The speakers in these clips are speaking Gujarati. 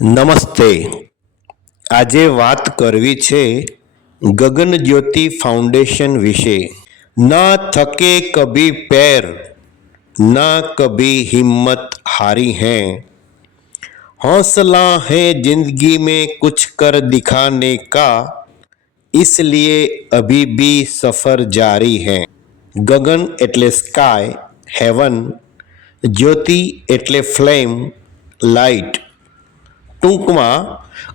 નમસ્તે. આજે વાત કરવી છે ગગનજ્યોતિ ફાઉન્ડેશન વિશે. ના થકે કભી पैर, ના કભી हिम्मत हारी हैं, हौसला है जिंदगी में कुछ कर दिखाने का, इसलिए अभी भी सफर जारी है. ગગન એટલે સ્કાય, હેવન, જ્યોતિ એટલે ફ્લેમ, લાઇટ. ટૂંકમાં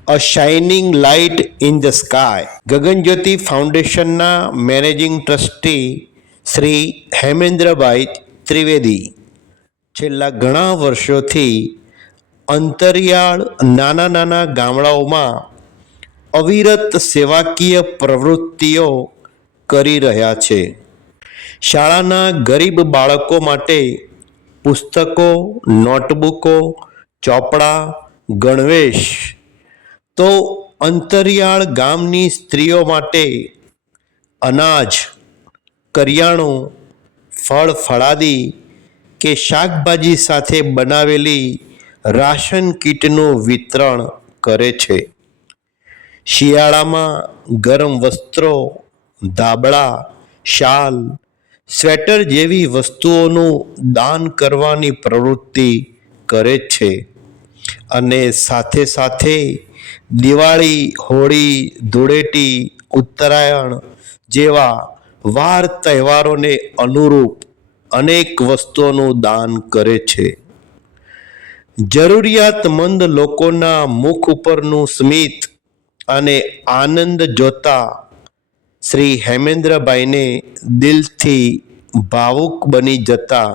a shining light in the sky. Gaganjyoti ફાઉન્ડેશનના મેનેજિંગ ટ્રસ્ટી શ્રી હેમેન્દ્રભાઈ ત્રિવેદી છેલ્લા ઘણા વર્ષોથી અંતરિયાળ નાના નાના ગામડાઓમાં અવિરત સેવાકીય પ્રવૃત્તિઓ કરી રહ્યા છે. શાળાના ગરીબ બાળકો માટે પુસ્તકો, નોટબુકો, ચોપડા, ગણવેશ, તો અંતરિયાળ ગામની સ્ત્રીઓ માટે અનાજ, કરિયાણું, ફળ ફળાદી કે શાકભાજી સાથે બનાવેલી રાશન કીટનું વિતરણ કરે છે. શિયાળામાં ગરમ વસ્ત્રો, ધાબળા, શાલ, સ્વેટર જેવી વસ્તુઓનું દાન કરવાની પ્રવૃત્તિ કરે છે. અને સાથે સાથે દિવાળી, હોળી, ધૂળેટી, ઉત્તરાયણ જેવા વાર તહેવારોને અનુરૂપ અનેક વસ્તુઓનું દાન કરે છે. જરૂરિયાતમંદ લોકોના મુખ ઉપરનું સ્મિત અને આનંદ જોતા શ્રી હેમેન્દ્રભાઈને દિલથી ભાવુક બની જતા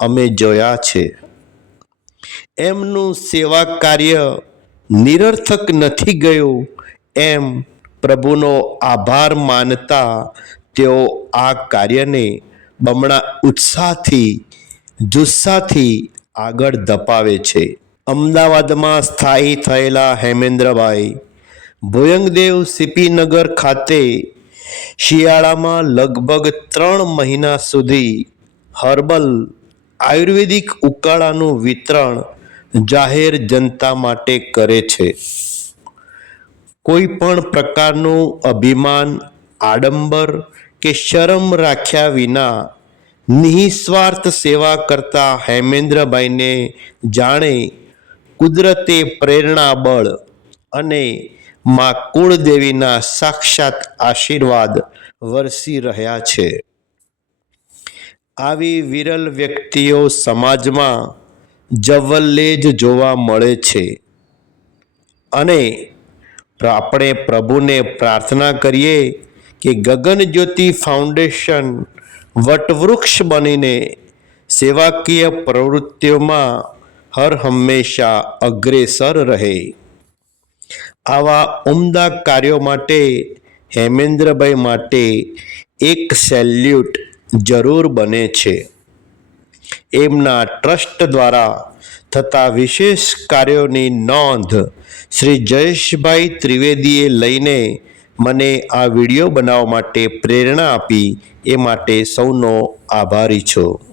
અમે જોયા છે. એમનું સેવા કાર્ય નિરર્થક નથી ગયું એમ પ્રભુનો આભાર માનતા તેઓ આ કાર્યને બમણા ઉત્સાહથી, જુસ્સાથી આગળ ધપાવે છે. અમદાવાદમાં સ્થાયી થયેલા હેમેન્દ્રભાઈ ભોયંગદેવ સીપીનગર ખાતે શિયાળામાં લગભગ 3 મહિના સુધી હર્બલ આયુર્વેદિક ઉકાળાનું વિતરણ જાહેર જનતા માટે કરે છે. કોઈ પણ પ્રકારનું અભિમાન, આડંબર કે શરમ રાખ્યા વિના નિસ્વાર્થ સેવા કરતા હેમેન્દ્રભાઈને જાણે કુદરતે પ્રેરણા બળ અને મા કુળદેવીના સાક્ષાત આશીર્વાદ વરસી રહ્યા છે. આવી વિરલ વ્યક્તિઓ સમાજમાં જવલ્લે જ જોવા મળે છે. અને આપણે પ્રભુને પ્રાર્થના કરીએ કે ગગનજ્યોતિ ફાઉન્ડેશન વટવૃક્ષ બનીને સેવાકીય પ્રવૃત્તિઓમાં હર હંમેશા અગ્રેસર રહે. આવા ઉમદા કાર્યો માટે હેમેન્દ્રભાઈ માટે એક સેલ્યુટ જરૂર બને છે. એમના ટ્રસ્ટ દ્વારા થતા વિશેષ કાર્યોની નોંધ શ્રી જયેશભાઈ ત્રિવેદીએ લઈને મને આ વિડીયો બનાવવા માટે પ્રેરણા આપી એ માટે સૌનો આભારી છું.